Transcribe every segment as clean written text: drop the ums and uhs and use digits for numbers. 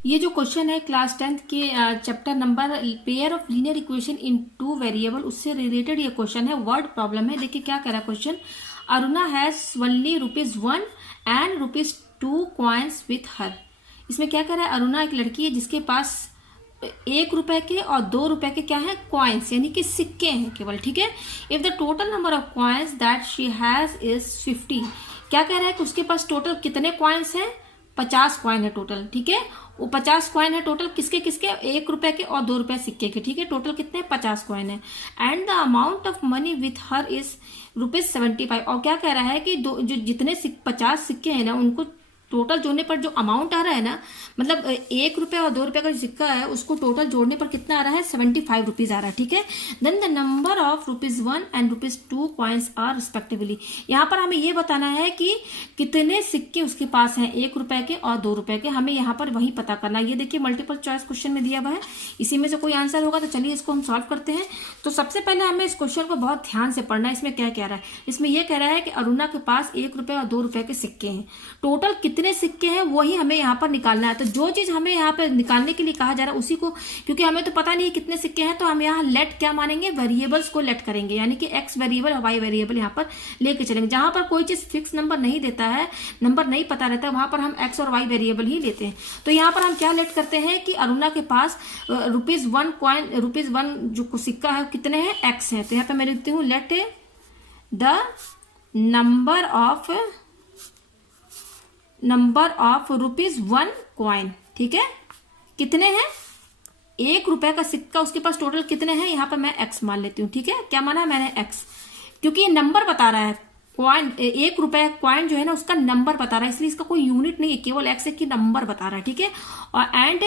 ये जो क्वेश्चन है क्लास 10th के chapter number pair of linear equation in two variable, उससे रिलेटेड ये क्वेश्चन है, वर्ड प्रॉब्लम है। देखिए क्या कह रहा है question. Aruna has only ₹1 and ₹2 coins with her. इसमें क्या कह रहा है, अरुणा एक लड़की है जिसके पास ₹1 के और ₹2 के क्या है, कॉइन्स, यानी कि सिक्के हैं केवल। ठीक है। If the total number of coins that she has is 50। क्या कह रहा है कि उसके पास टोटल कितने कॉइन्स हैं, 50 कॉइन है टोटल। ठीक है। वो 50 कॉइन है टोटल, किसके किसके, ₹1 के और ₹2 सिक्के के। ठीक है। टोटल कितने, 50 कॉइन है। And the amount of money with her is ₹75। और क्या कह रहा है कि जो जितने 50 सिक्के हैं ना, उनको टोटल जोड़ने पर जो अमाउंट आ रहा है ना, मतलब ₹1 और ₹2 का जो सिक्का है उसको टोटल जोड़ने पर कितना आ रहा है, 75 रुपीज आ रहा है। ठीक है। Then the number of ₹1 and ₹2 coins are respectively. यहाँ पर हमें ये बताना है कि कितने सिक्के उसके पास हैं, ₹1 के और ₹2 के। हमें यहाँ पर वही पता करना है। ये देखिए मल्टीपल चॉइस क्वेश्चन में दिया हुआ है, इसी में से कोई आंसर होगा। तो चलिए इसको हम सॉल्व करते हैं। तो सबसे पहले हमें इस क्वेश्चन को बहुत ध्यान से पढ़ना है। इसमें क्या कह रहा है, इसमें यह कह रहा है कि अरुणा के पास ₹1 और ₹2 के सिक्के हैं। टोटल कितने सिक्के हैं वही हमें यहाँ पर निकालना है। तो जो चीज हमें यहाँ पर निकालने के लिए कहा जा रहा है उसी को, क्योंकि हमें तो पता नहीं है कितने सिक्के हैं, तो हम यहाँ लेट क्या मानेंगे, वेरिएबल्स को लेट करेंगे, यानी कि एक्स वेरिएबल और वाई वेरिएबल यहाँ पर लेके चलेंगे। जहां पर कोई चीज फिक्स नंबर नहीं देता है, नंबर नहीं पता रहता है, वहां पर हम एक्स और वाई वेरिएबल ही लेते हैं। तो यहाँ पर हम क्या लेट करते हैं कि अरुणा के पास ₹1 कॉइन, ₹1 जो सिक्का है कितने हैं, एक्स है। तो यहाँ पर मैं लिखती हूँ let the number of ₹1 coin. ठीक है। कितने हैं, ₹1 का सिक्का उसके पास टोटल कितने हैं, यहाँ पर मैं एक्स मान लेती हूँ। ठीक है। क्या माना मैंने, एक्स, क्योंकि ये नंबर बता रहा है। कॉइन, ₹1 कॉइन जो है ना उसका नंबर बता रहा है, इसलिए इसका कोई यूनिट नहीं है, केवल एक्स की नंबर बता रहा है। ठीक है। और एंड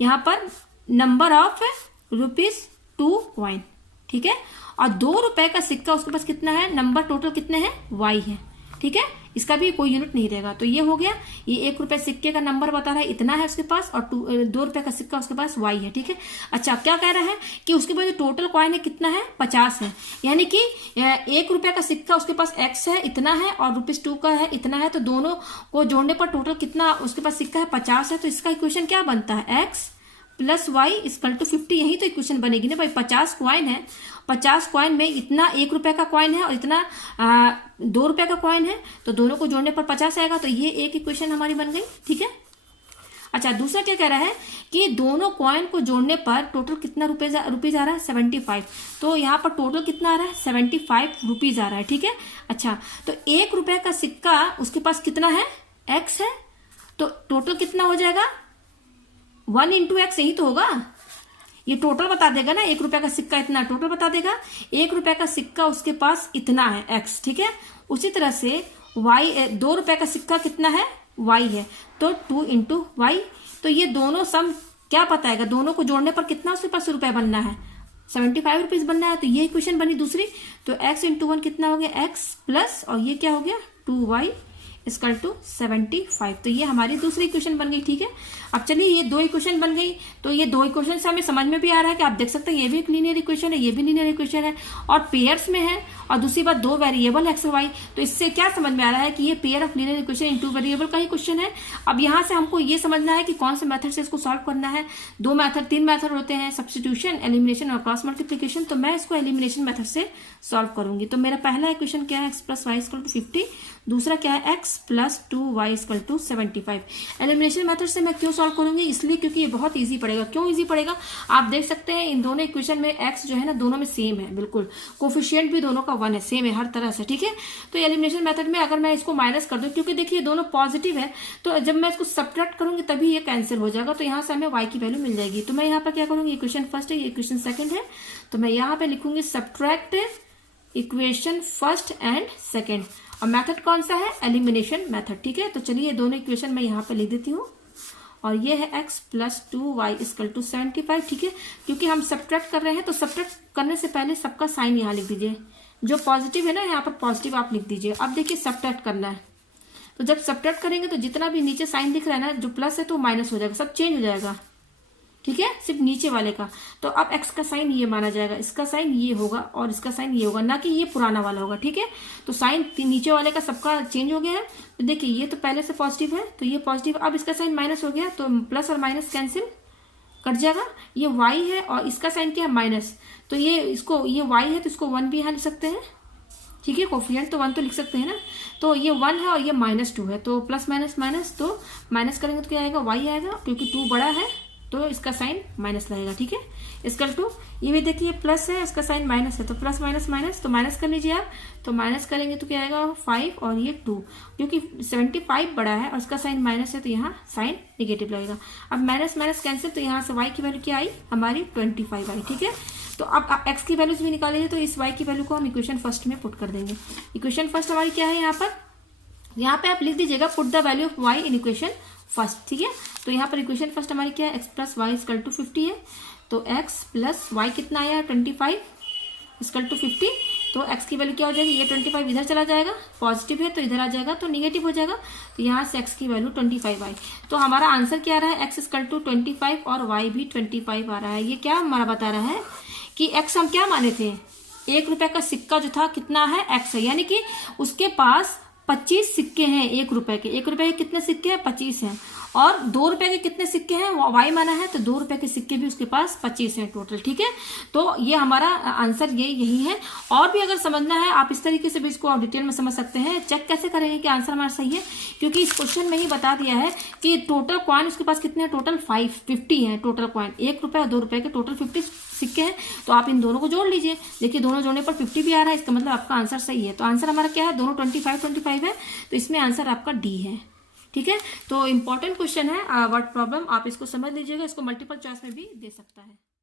यहाँ पर नंबर ऑफ ₹2 कॉइन। ठीक है। और ₹2 का सिक्का उसके पास कितना है, नंबर टोटल कितने हैं, वाई है। ठीक है। इसका भी कोई यूनिट नहीं रहेगा। तो ये हो गया, ये ₹1 सिक्के का नंबर बता रहा है, इतना है उसके पास, और ₹2 का सिक्का उसके पास वाई है। ठीक है। अच्छा, क्या कह रहा है कि उसके पास जो टोटल कॉइन है कितना है, 50 है, यानी कि ₹1 का सिक्का उसके पास एक्स है, इतना है, और ₹2 का है, इतना है। तो दोनों को जोड़ने पर टोटल कितना उसके पास सिक्का है, 50 है। तो इसका इक्वेशन क्या बनता है, x plus y equal to 50। यही तो इक्वेशन बनेगी ना भाई। 50 कॉइन है, 50 कॉइन में इतना ₹1 का कॉइन है और इतना ₹2 का कॉइन है, तो दोनों को जोड़ने पर 50 आएगा। तो ये एक इक्वेशन हमारी बन गई। ठीक है। अच्छा, दूसरा क्या कह रहा है कि दोनों कॉइन को जोड़ने पर टोटल कितना रुपीज आ रहा है, 75। तो यहाँ पर टोटल कितना आ रहा है, 75 रुपीज आ रहा है। ठीक है। अच्छा, तो ₹1 का सिक्का उसके पास कितना है, एक्स है, तो टोटल कितना हो जाएगा, 1 इंटू एक्स, यही तो होगा। ये टोटल बता देगा ना, ₹1 का सिक्का इतना टोटल बता देगा। ₹1 का सिक्का उसके पास इतना है, एक्स। ठीक है। उसी तरह से वाई, ₹2 का सिक्का कितना है, वाई है, तो 2 इंटू वाई। तो ये दोनों सम क्या बताएगा, दोनों को जोड़ने पर कितना उसके पास रुपए बनना है, 75 रुपीज बनना है। तो ये इक्वेशन बनी दूसरी। तो x इंटू 1 कितना हो गया, x प्लस, और ये क्या हो गया, 2y इक्वल टू 75। तो ये हमारी दूसरी इक्वेशन बन गई। ठीक है। अब चलिए ये 2 इक्वेशन बन गई। तो ये 2 इक्वेशन से हमें समझ में भी आ रहा है कि आप देख सकते हैं ये भी एक लीनियर इक्वेशन है, ये भी लीनियर इक्वेशन है, और पेयर्स में है, और दूसरी बात 2 वेरिएबल एक्स और वाई। तो इससे क्या समझ में आ रहा है कि ये pair of linear equation in 2 variable का ही क्वेश्चन है। अब यहाँ से हमको ये समझना है कि कौन से मेथड से इसको सॉल्व करना है। 3 मेथड होते हैं, सब्स्टिट्यूशन, एलिमिनेशन और क्रॉस मल्टीप्लीकेशन। तो मैं इसको एलिमिनेशन मेथड से सॉल्व करूंगी। तो मेरा पहला इक्वेशन क्या है, x plus y equal to 50। दूसरा क्या है, x plus 2y equal to 75। Elimination method से मैं क्यों सॉल्व करूंगी, इसलिए क्योंकि ये बहुत इजी पड़ेगा। क्यों इजी पड़ेगा, आप देख सकते हैं इन दोनों इक्वेशन में x जो है ना दोनों में सेम है, बिल्कुल कोफिशिएंट भी दोनों का 1 है, सेम है हर तरह से। ठीक है। तो एलिमिनेशन मेथड में अगर मैं इसको माइनस कर दूं, क्योंकि देखिए दोनों पॉजिटिव है, तो जब मैं इसको सब्ट्रैक्ट करूंगी तभी ये कैंसिल हो जाएगा। तो यहाँ से हमें y की वैल्यू मिल जाएगी। तो मैं यहाँ पर क्या करूंगी, इक्वेशन फर्स्ट है, ये इक्वेशन सेकंड है, तो मैं यहाँ पे लिखूंगी subtract equation first and second. और मेथड कौन सा है, एलिमिनेशन मेथड। ठीक है। तो चलिए दोनों इक्वेशन मैं यहाँ पे लिख देती हूँ, और ये है x plus 2y equal to 75। ठीक है। क्योंकि हम सब्ट्रैक्ट कर रहे हैं, तो सब्ट्रैक्ट करने से पहले सबका साइन यहाँ लिख दीजिए। जो पॉजिटिव है ना यहाँ पर पॉजिटिव आप लिख दीजिए। अब देखिए सब्ट्रैक्ट करना है, तो जब सब्ट्रैक्ट करेंगे तो जितना भी नीचे साइन दिख रहा है ना, जो प्लस है तो माइनस हो जाएगा, सब चेंज हो जाएगा। ठीक है, सिर्फ नीचे वाले का। तो अब x का साइन ये माना जाएगा, इसका साइन ये होगा और इसका साइन ये होगा, ना कि ये पुराना वाला होगा। ठीक है, तो साइन नीचे वाले का सबका चेंज हो गया है। तो देखिए ये तो पहले से पॉजिटिव है, तो ये पॉजिटिव, अब इसका साइन माइनस हो गया, तो प्लस और माइनस कैंसिल कट जाएगा। ये y है और इसका साइन क्या है, माइनस, तो ये इसको, ये y है तो इसको 1 भी यहाँ लिख सकते हैं। ठीक है, कोफिशिएंट तो 1 तो लिख सकते हैं ना। तो ये 1 है और ये -2 है, तो प्लस माइनस माइनस, तो माइनस करेंगे तो क्या आएगा, y आएगा, क्योंकि 2 बड़ा है तो इसका साइन माइनस लगेगा। ठीक है, इसकल टू ये भी देखिए प्लस है, इसका साइन माइनस है, तो प्लस माइनस माइनस, तो माइनस कर लीजिए आप। तो माइनस करेंगे तो क्या आएगा 5 और ये 2, क्योंकि 75 बड़ा है और इसका साइन माइनस है तो यहाँ साइन निगेटिव लगेगा। अब माइनस माइनस कैंसिल, तो यहाँ से y की वैल्यू क्या आई हमारी 25 आई। ठीक है, तो अब x की वैल्यूज भी निकालेंगे, तो इस y की वैल्यू को हम इक्वेशन फर्स्ट में पुट कर देंगे। इक्वेशन फर्स्ट हमारी क्या है, यहाँ पे आप लिख दीजिएगा put the value of y in equation first. ठीक है, तो यहाँ पर इक्वेशन फर्स्ट हमारी क्या है, x plus y equal to 50 है, तो x प्लस वाई कितना आया 25 इक्वल टू 50, तो x की वैल्यू क्या हो जाएगी, ये 25 इधर चला जाएगा, पॉजिटिव है तो इधर आ जाएगा तो निगेटिव हो जाएगा, तो यहाँ से x की वैल्यू 25 आई। तो हमारा आंसर क्या आ रहा है, x इक्वल टू 25 और y भी 25 आ रहा है। ये क्या हमारा बता रहा है कि x हम क्या माने थे, 1 रुपए का सिक्का जो था कितना है, x है, यानी कि उसके पास 25 सिक्के हैं 1 रुपए के। 1 रुपए के कितने सिक्के हैं, 25 हैं। और 2 रुपए के कितने सिक्के हैं, y माना है, तो 2 रुपए के सिक्के भी उसके पास 25 हैं टोटल। ठीक है, तो ये हमारा आंसर यही है। और भी अगर समझना है आप इस तरीके से भी इसको आप डिटेल में समझ सकते हैं। चेक कैसे करेंगे कि आंसर हमारा सही है, क्योंकि इस क्वेश्चन में ही बता दिया है कि टोटल कॉइन उसके पास कितने हैं, टोटल 50 है टोटल कॉइन। 1 रुपए और 2 रुपए के टोटल 50 सिक्के हैं, तो आप इन दोनों को जोड़ लीजिए। देखिए दोनों जोड़ने पर 50 भी आ रहा है, इसका मतलब आपका आंसर सही है। तो आंसर हमारा क्या है, दोनों 25 है, तो इसमें आंसर आपका डी है। ठीक है, तो इंपॉर्टेंट क्वेश्चन है, वर्ड प्रॉब्लम, आप इसको समझ लीजिएगा, इसको मल्टीपल चॉइस में भी दे सकता है।